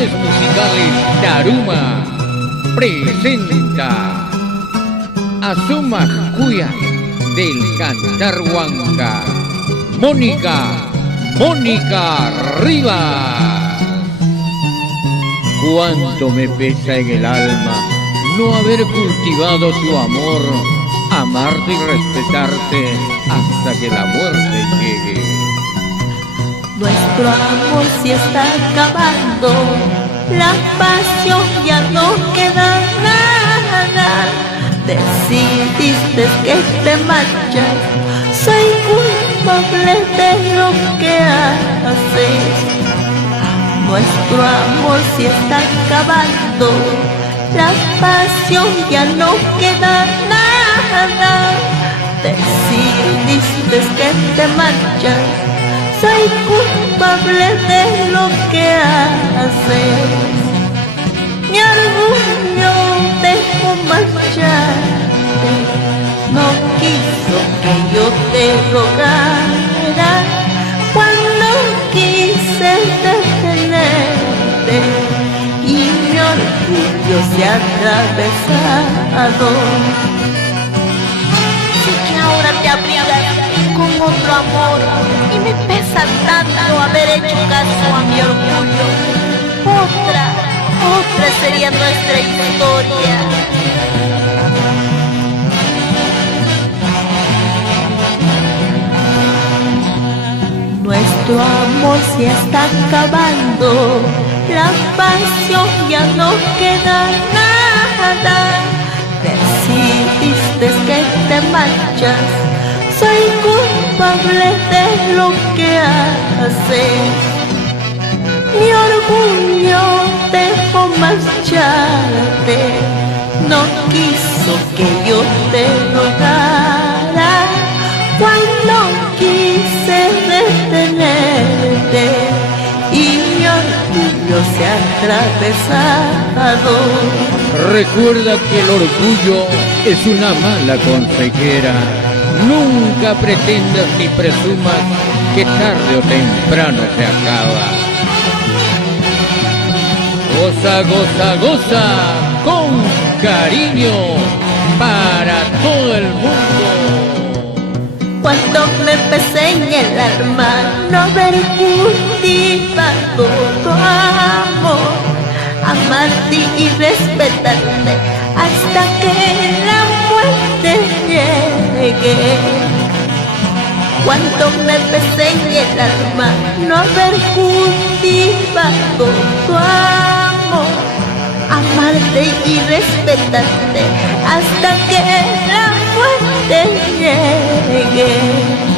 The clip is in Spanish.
Producciones Musicales Daruma presenta a Suma Cuya del Cantar Huanca, Mónica Rivas. Cuánto me pesa en el alma no haber cultivado tu amor, amarte y respetarte hasta que la muerte llegue. Nuestro amor se está acabando, la pasión ya no queda nada. Decidiste que te marchas, soy culpable de lo que haces. Nuestro amor se está acabando, la pasión ya no queda nada. Decidiste que te marchas, soy culpable de lo que haces. Mi orgullo dejó marcharte, no quiso que yo te rogara. Cuando quise detenerte y mi orgullo se ha atravesado. Sé que ahora te abrigas con otro amor y me pesa tanto haber hecho caso a mi orgullo. Otra sería nuestra historia. Nuestro amor se está acabando, la pasión ya no queda nada. Decidiste que te marchas, soy culpable de lo que haces. Mi orgullo dejó marcharte, no quiso que yo te rogara. Cuando quise detenerte y mi orgullo se ha atravesado. Recuerda que el orgullo es una mala consejera. Nunca pretendas ni presumas que tarde o temprano se acaba. Goza, goza, goza con cariño para todo el mundo. Cuando me pesé en el alma no haber cultivado tu amor, amarte y respetarte hasta que la muerte llegue. Cuando me pesé en el alma no haber cultivado tu amor, amarte y respetarte hasta que la muerte llegue.